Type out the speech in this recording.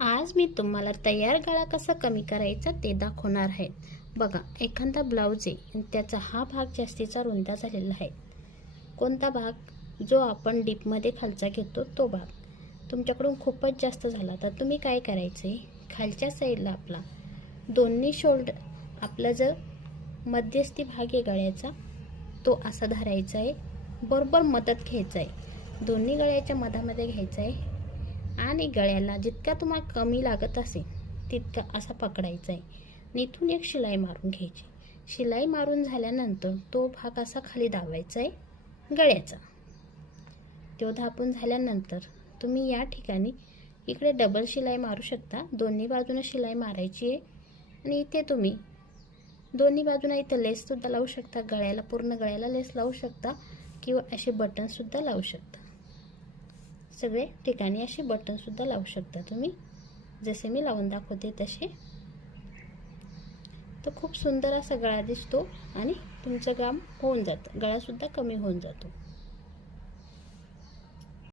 आज मी तुम्हाला तयार गळा कसा कमी करायचा ते दाखवणार आहे. बघा एखादा ब्लाऊज आहे त्याचा हा भाग जास्तीचा रुंदा झालेला आहे. कोणता भाग? जो आपण डीपमध्ये खालचा घेतो तो भाग. तुमच्याकडून खूपच जास्त झाला तर तुम्ही काय करायचं आहे खालच्या साईडला आपला दोन्ही शोल्डर आपला जर मध्यस्थी भाग आहे गळ्याचा तो असा धरायचा आहे. बरोबर मदत घ्यायचा आहे. दोन्ही गळ्याच्या मधामध्ये घ्यायचा आहे. आणि गळ्याला जितका तुम्हाला कमी लागत असेल तितका असा पकडायचा आहे. आणि इथून एक शिलाई मारून घ्यायची. शिलाई मारून झाल्यानंतर तो भाग असा खाली दाबायचा आहे गळ्याचा. तो धापून झाल्यानंतर तुम्ही या ठिकाणी इकडे डबल शिलाई मारू शकता. दोन्ही बाजूनं शिलाई मारायची आहे. आणि इथे तुम्ही दोन्ही बाजूनं इथं लेससुद्धा लावू शकता. गळ्याला पूर्ण गळ्याला लेस लावू शकता. किंवा असे बटनसुद्धा लावू शकता. सगळे ठिकाणी असे बटनसुद्धा लावू शकता तुम्ही. जसे मी लावून दाखवते तसे. तर खूप सुंदर असा गळा दिसतो आणि तुमचं काम होऊन जातं. गळासुद्धा कमी होऊन जातो.